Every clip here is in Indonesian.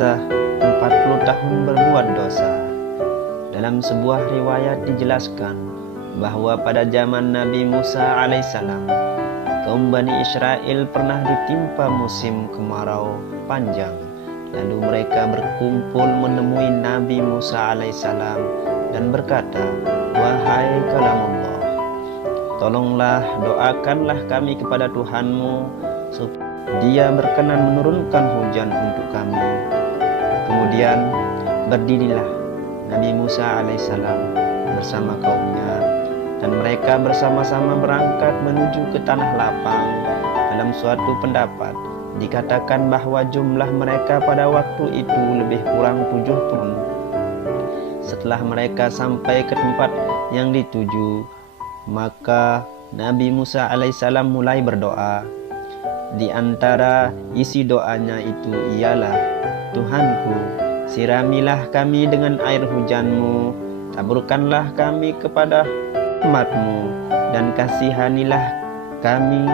disiksa 40 tahun berbuat dosa. Dalam sebuah riwayat dijelaskan bahwa pada zaman Nabi Musa alaihissalam, kaum Bani Israel pernah ditimpa musim kemarau panjang. Lalu mereka berkumpul menemui Nabi Musa alaihissalam dan berkata, "Wahai kalamullah, tolonglah doakanlah kami kepada Tuhanmu supaya Dia berkenan menurunkan hujan untuk kami." Kemudian berdirilah Nabi Musa alaihissalam bersama kaumnya, dan mereka bersama-sama berangkat menuju ke tanah lapang. Dalam suatu pendapat dikatakan bahwa jumlah mereka pada waktu itu lebih kurang 70. Setelah mereka sampai ke tempat yang dituju, maka Nabi Musa alaihissalam mulai berdoa. Di antara isi doanya itu ialah, "Tuhanku, siramilah kami dengan air hujan-Mu, taburkanlah kami kepada rahmat-Mu, dan kasihanilah kami,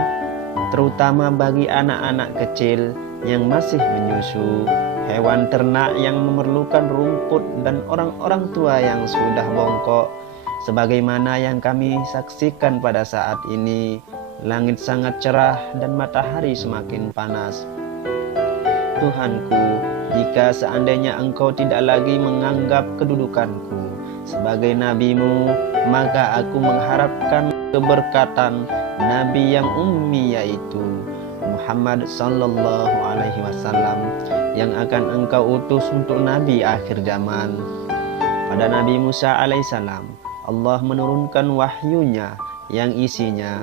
terutama bagi anak-anak kecil yang masih menyusu, hewan ternak yang memerlukan rumput, dan orang-orang tua yang sudah bongkok, sebagaimana yang kami saksikan pada saat ini. Langit sangat cerah dan matahari semakin panas. Tuhanku, jika seandainya Engkau tidak lagi menganggap kedudukanku sebagai nabi-Mu, maka aku mengharapkan keberkatan Nabi yang ummi, yaitu Muhammad sallallahu alaihi wasallam, yang akan Engkau utus untuk Nabi akhir zaman." Pada Nabi Musa alaihissalam, Allah menurunkan wahyunya yang isinya,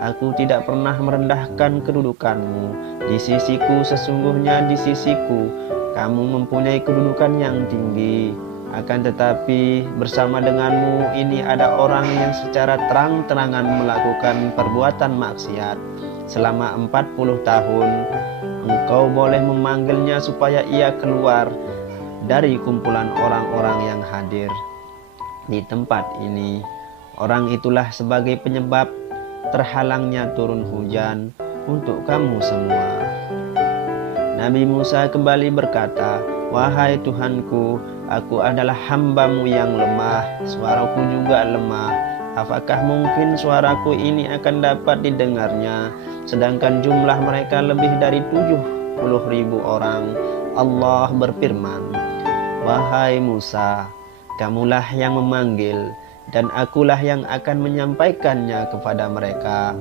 "Aku tidak pernah merendahkan kedudukanmu di sisiku, sesungguhnya di sisiku kamu mempunyai kedudukan yang tinggi. Akan tetapi bersama denganmu ini ada orang yang secara terang-terangan melakukan perbuatan maksiat. Selama 40 tahun engkau boleh memanggilnya supaya ia keluar dari kumpulan orang-orang yang hadir di tempat ini. Orang itulah sebagai penyebab terhalangnya turun hujan untuk kamu semua." Nabi Musa kembali berkata, "Wahai Tuhanku, aku adalah hamba-Mu yang lemah, suaraku juga lemah. Apakah mungkin suaraku ini akan dapat didengarnya, sedangkan jumlah mereka lebih dari 70.000 orang?" Allah berfirman, "Wahai Musa, kamulah yang memanggil, dan akulah yang akan menyampaikannya kepada mereka."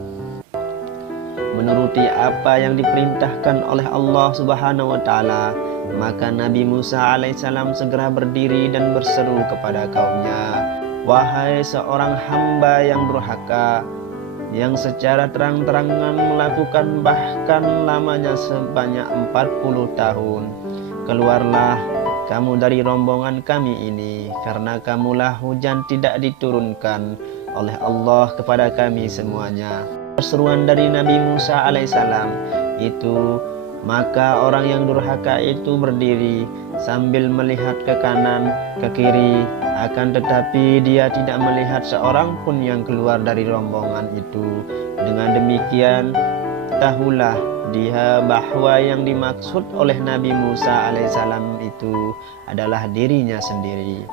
Menuruti apa yang diperintahkan oleh Allah Subhanahu wa Ta'ala, maka Nabi Musa alaihissalam segera berdiri dan berseru kepada kaumnya, "Wahai seorang hamba yang durhaka, yang secara terang-terangan melakukan bahkan lamanya sebanyak 40 tahun, keluarlah kamu dari rombongan kami ini, karena kamulah hujan tidak diturunkan oleh Allah kepada kami semuanya." Perseruan dari Nabi Musa alaihissalam itu, maka orang yang durhaka itu berdiri sambil melihat ke kanan, ke kiri, akan tetapi dia tidak melihat seorang pun yang keluar dari rombongan itu. Dengan demikian, tahulah dia bahwa yang dimaksud oleh Nabi Musa alaihissalam itu adalah dirinya sendiri.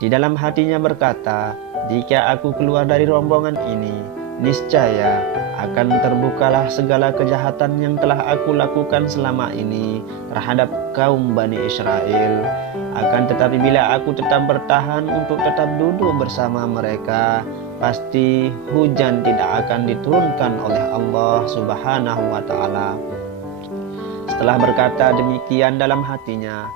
Di dalam hatinya berkata, "Jika aku keluar dari rombongan ini, niscaya akan terbukalah segala kejahatan yang telah aku lakukan selama ini terhadap kaum Bani Israel. Akan tetapi bila aku tetap bertahan untuk tetap duduk bersama mereka, pasti hujan tidak akan diturunkan oleh Allah Subhanahu wa Ta'ala." Setelah berkata demikian dalam hatinya,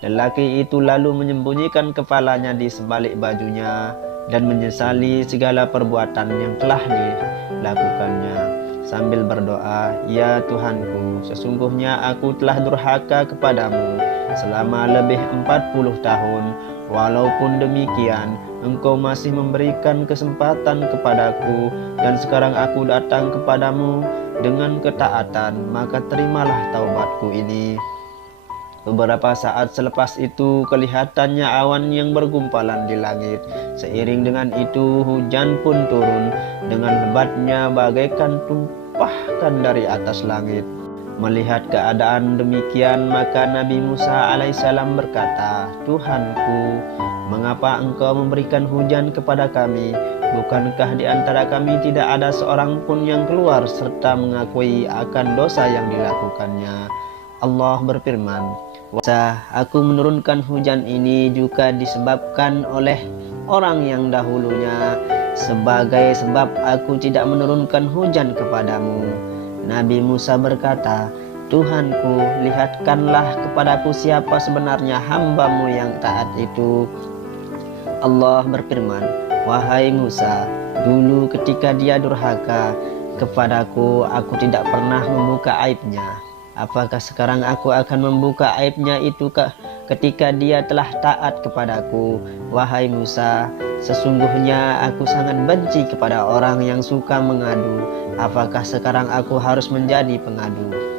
lelaki itu lalu menyembunyikan kepalanya di sebalik bajunya dan menyesali segala perbuatan yang telah dilakukannya, sambil berdoa, "Ya Tuhanku, sesungguhnya aku telah durhaka kepadamu selama lebih 40 tahun. Walaupun demikian, Engkau masih memberikan kesempatan kepadaku, dan sekarang aku datang kepadamu dengan ketaatan, maka terimalah taubatku ini." Beberapa saat selepas itu, kelihatannya awan yang bergumpalan di langit. Seiring dengan itu, hujan pun turun dengan lebatnya bagaikan tumpahkan dari atas langit. Melihat keadaan demikian, maka Nabi Musa alaihissalam berkata, "Tuhanku, mengapa engkau memberikan hujan kepada kami? Bukankah di antara kami tidak ada seorang pun yang keluar serta mengakui akan dosa yang dilakukannya?" Allah berfirman, "Aku menurunkan hujan ini juga disebabkan oleh orang yang dahulunya, sebagai sebab aku tidak menurunkan hujan kepadamu." Nabi Musa berkata, "Tuhanku, lihatkanlah kepadaku siapa sebenarnya hamba-Mu yang taat itu." Allah berfirman, "Wahai Musa, dulu ketika dia durhaka kepadaku, aku tidak pernah membuka aibnya. Apakah sekarang aku akan membuka aibnya itu ketika dia telah taat kepadaku? Wahai Musa, sesungguhnya aku sangat benci kepada orang yang suka mengadu. Apakah sekarang aku harus menjadi pengadu?"